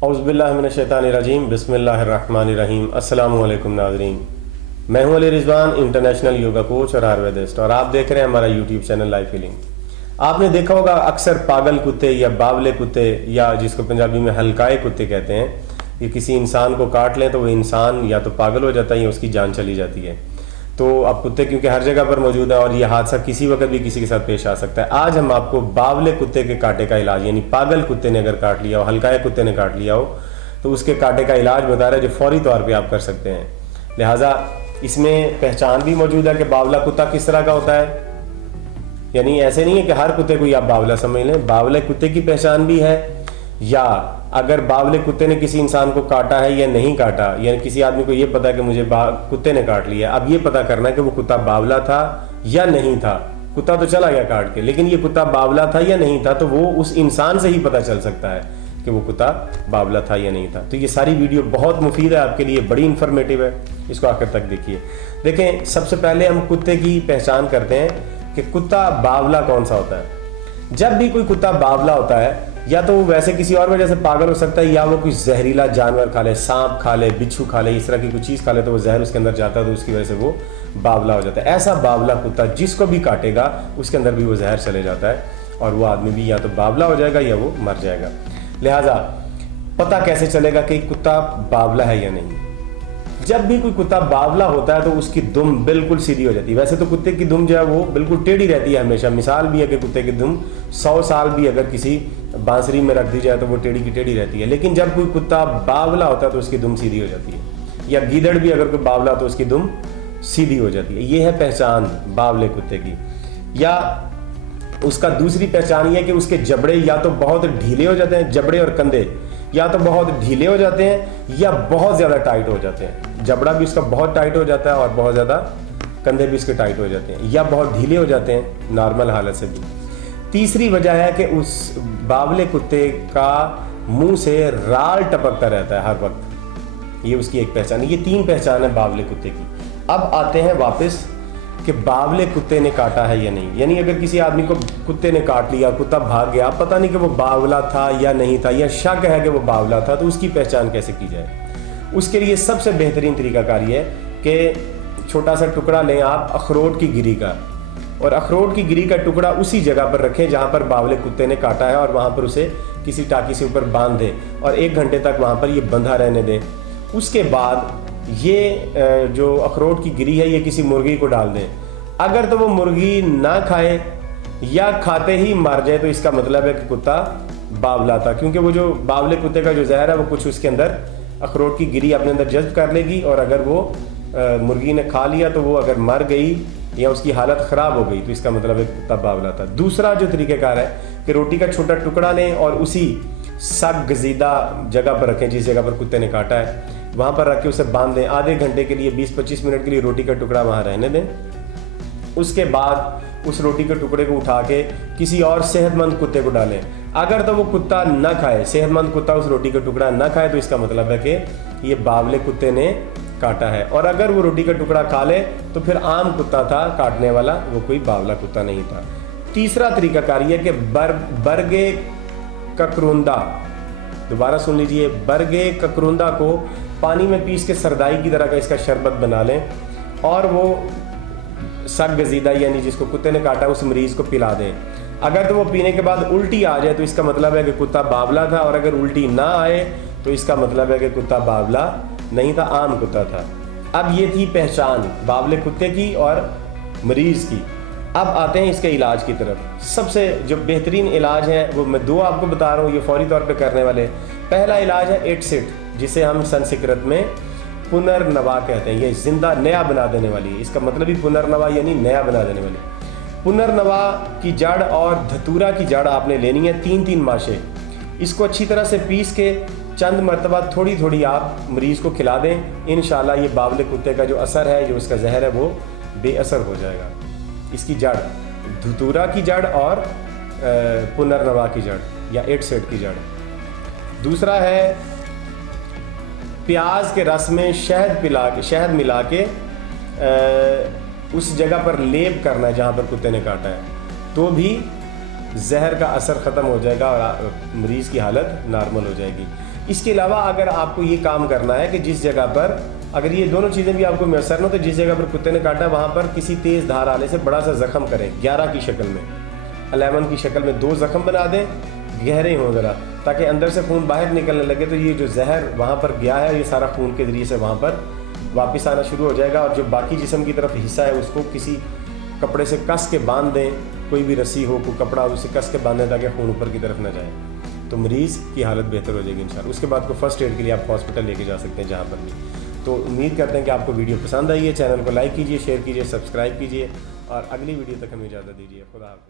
औज़ुबिल्लाहिमिनश्शैतानिर्रजीम बिस्मिल्लाहिर्रहमानिर्रहीम। अस्सलामु अलैकुम नाज़रीन, मैं हूं Ali Rizwan, international yoga coach और आयुर्वेदिस्ट, और आप देख रहे हैं हमारा यूट्यूब चैनल लाइफ हीलिंग। आपने देखा होगा अक्सर पागल कुत्ते या बावले कुत्ते, या जिसको पंजाबी में हल्काए कुत्ते कहते हैं, ये किसी इंसान को काट लें तो वो इंसान या तो पागल हो जाता है या उसकी जान चली जाती है। तो अब कुत्ते क्योंकि हर जगह पर मौजूद है और ये हादसा किसी वक्त भी किसी के साथ पेश आ सकता है, आज हम आपको बावले कुत्ते के कांटे का इलाज, यानी पागल कुत्ते ने अगर काट लिया हो, हल्काए कुत्ते ने काट लिया हो, तो उसके कांटे का इलाज बता रहे हैं जो फौरी तौर पे आप कर सकते हैं। लिहाजा इसमें पहचान भी मौजूद है कि बावला कुत्ता किस तरह का होता है, यानी ऐसे नहीं है कि हर कुत्ते को ही आप बावला समझ लें, बावले कुत्ते की पहचान भी है, या अगर बावले कुत्ते ने किसी इंसान को काटा है या नहीं काटा, यानी किसी आदमी को ये पता है कि मुझे कुत्ते ने काट लिया, अब ये पता करना है कि वो कुत्ता बावला था या नहीं था। कुत्ता तो चला गया काट के, लेकिन ये कुत्ता बावला था या नहीं था, तो वो उस इंसान से ही पता चल सकता है कि वो कुत्ता बावला था या नहीं था। तो ये सारी वीडियो बहुत मुफीद है आपके लिए, बड़ी इंफॉर्मेटिव है, इसको आखिर तक देखिए। देखें, सबसे पहले हम कुत्ते की पहचान करते हैं कि कुत्ता बावला कौन सा होता है। जब भी कोई कुत्ता बावला होता है, या तो वो वैसे किसी और वजह से पागल हो सकता है, या वो कोई जहरीला जानवर खा ले, सांप खा ले, बिच्छू खा ले, इस तरह की कोई चीज़ खा ले तो वो जहर उसके अंदर जाता है, तो उसकी वजह से वो बावला हो जाता है। ऐसा बावला कुत्ता जिसको भी काटेगा उसके अंदर भी वो जहर चले जाता है और वो आदमी भी या तो बावला हो जाएगा या वो मर जाएगा। लिहाजा पता कैसे चलेगा कि कुत्ता बावला है या नहीं? जब भी कोई कुत्ता बावला होता है तो उसकी दुम बिल्कुल सीधी हो जाती है। वैसे तो कुत्ते की दुम जो है वो बिल्कुल टेढ़ी रहती है हमेशा, मिसाल भी है कि कुत्ते की दुम 100 साल भी अगर किसी बांसुरी में रख दी जाए तो वो टेढ़ी की टेढ़ी रहती है, लेकिन जब कोई कुत्ता बावला होता है तो उसकी दुम सीधी हो जाती है। या गीदड़ भी अगर कोई बावला तो उसकी दुम सीधी हो जाती है। ये है पहचान बावले कुत्ते की। या उसका दूसरी पहचान ये है कि उसके जबड़े या तो बहुत ढीले हो जाते हैं, जबड़े और कंधे या तो बहुत ढीले हो जाते हैं या बहुत ज़्यादा टाइट हो जाते हैं। जबड़ा भी उसका बहुत टाइट हो जाता है और बहुत ज़्यादा कंधे भी उसके टाइट हो जाते हैं, या बहुत ढीले हो जाते हैं नॉर्मल हालत से भी। तीसरी वजह है कि उस बावले कुत्ते का मुंह से राल टपकता रहता है हर वक्त, ये उसकी एक पहचान है। ये 3 पहचान है बावले कुत्ते की। अब आते हैं वापस कि बावले कुत्ते ने काटा है या नहीं, यानी अगर किसी आदमी को कुत्ते ने काट लिया, कुत्ता भाग गया, पता नहीं कि वो बावला था या नहीं था, या शक है कि वो बावला था, तो उसकी पहचान कैसे की जाए? उसके लिए सबसे बेहतरीन तरीकाकार ये है कि छोटा सा टुकड़ा लें आप अखरोट की गिरी का, और अखरोट की गिरी का टुकड़ा उसी जगह पर रखें जहाँ पर बावले कुत्ते ने काटा है, और वहाँ पर उसे किसी टाकी से ऊपर बांध दें और 1 घंटे तक वहाँ पर ये बंधा रहने दें। उसके बाद ये जो अखरोट की गिरी है ये किसी मुर्गी को डाल दें। अगर तो वो मुर्गी ना खाए या खाते ही मर जाए तो इसका मतलब है कि कुत्ता बावला था, क्योंकि वो जो बावले कुत्ते का जो जहर है वो कुछ उसके अंदर अखरोट की गिरी अपने अंदर जज्ब कर लेगी, और अगर वो मुर्गी ने खा लिया तो वो अगर मर गई या उसकी हालत ख़राब हो गई तो इसका मतलब है कुत्ता बावला था। दूसरा जो तरीक़ाकार है कि रोटी का छोटा टुकड़ा लें और उसी सख्त गजीदा जगह पर रखें जिस जगह पर कुत्ते ने काटा है, वहाँ पर रख के उसे बांध दें। आधे घंटे के लिए 20-25 मिनट के लिए रोटी का टुकड़ा वहाँ रहने दें। उसके बाद उस रोटी के टुकड़े को उठा के किसी और सेहतमंद कुत्ते को डालें। अगर तो वो कुत्ता ना खाए, सेहतमंद कुत्ता उस रोटी का टुकड़ा ना खाए, तो इसका मतलब है कि ये बावले कुत्ते ने काटा है। और अगर वो रोटी का टुकड़ा खा ले तो फिर आम कुत्ता था काटने वाला, वो कोई बावला कुत्ता नहीं था। तीसरा तरीकाकार ये कि बरगे ककरुंदा, दोबारा सुन लीजिए, बरगे ककरुंदा को पानी में पीस के सरदाई की तरह का इसका शरबत बना लें और वो सख्त गजीदा यानी जिसको कुत्ते ने काटा उस मरीज़ को पिला दें। अगर तो वो पीने के बाद उल्टी आ जाए तो इसका मतलब है कि कुत्ता बावला था, और अगर उल्टी ना आए तो इसका मतलब है कि कुत्ता बावला नहीं था, आम कुत्ता था। अब ये थी पहचान बावले कुत्ते की और मरीज़ की। अब आते हैं इसके इलाज की तरफ। सबसे जो बेहतरीन इलाज है वो मैं 2 आपको बता रहा हूँ, ये फौरी तौर पे करने वाले। पहला इलाज है 8 सिट, जिसे हम संस्कृत में पुनर्नवा कहते हैं। ये जिंदा नया बना देने वाली है, इसका मतलब ही पुनर्नवा यानी नया बना देने वाली। पुनर्नवा की जड़ और धतूरा की जड़ आपने लेनी है 3-3 माशे। इसको अच्छी तरह से पीस के चंद मरतबा थोड़ी थोड़ी आप मरीज़ को खिला दें। इंशाल्लाह ये बावले कुत्ते का जो असर है, जो उसका जहर है, वो बेअसर हो जाएगा। इसकी जड़, धतूरा की जड़ और पुनर्नवा की जड़ या 8 सेट की जड़। दूसरा है प्याज के रस में शहद मिला के उस जगह पर लेप करना है जहाँ पर कुत्ते ने काटा है, तो भी जहर का असर ख़त्म हो जाएगा और मरीज़ की हालत नॉर्मल हो जाएगी। اس کے علاوہ اگر آپ کو یہ کام کرنا ہے کہ جس جگہ پر اگر یہ دونوں چیزیں بھی آپ کو میسر نہ ہو تو جس جگہ پر کتے نے کاٹا وہاں پر کسی تیز دھار آلے سے بڑا سا زخم کریں 11 کی شکل میں 11 کی شکل میں 2 زخم بنا دیں، گہرے ہوں ذرا، تاکہ اندر سے خون باہر نکلنے لگے تو یہ جو زہر وہاں پر گیا ہے یہ سارا خون کے ذریعے سے وہاں پر واپس آنا شروع ہو جائے گا، اور جو باقی جسم کی طرف حصہ ہے اس کو کسی کپڑے سے کس کے باندھ دیں، کوئی بھی رسی ہو کوئی کپڑا اسے کس کے باندھ دیں تاکہ خون اوپر کی طرف نہ جائے، تو مریض کی حالت بہتر ہو جائے گی انشاءاللہ۔ اس کے بعد کو فرسٹ ایڈ کے لیے آپ ہاسپٹل لے کے جا سکتے ہیں جہاں پر بھی۔ تو امید کرتے ہیں کہ آپ کو ویڈیو پسند آئی ہے، چینل کو لائک کیجیے، شیئر کیجیے، سبسکرائب کیجیے، اور اگلی ویڈیو تک ہمیں اجازت دیجیے۔ خدا حافظ۔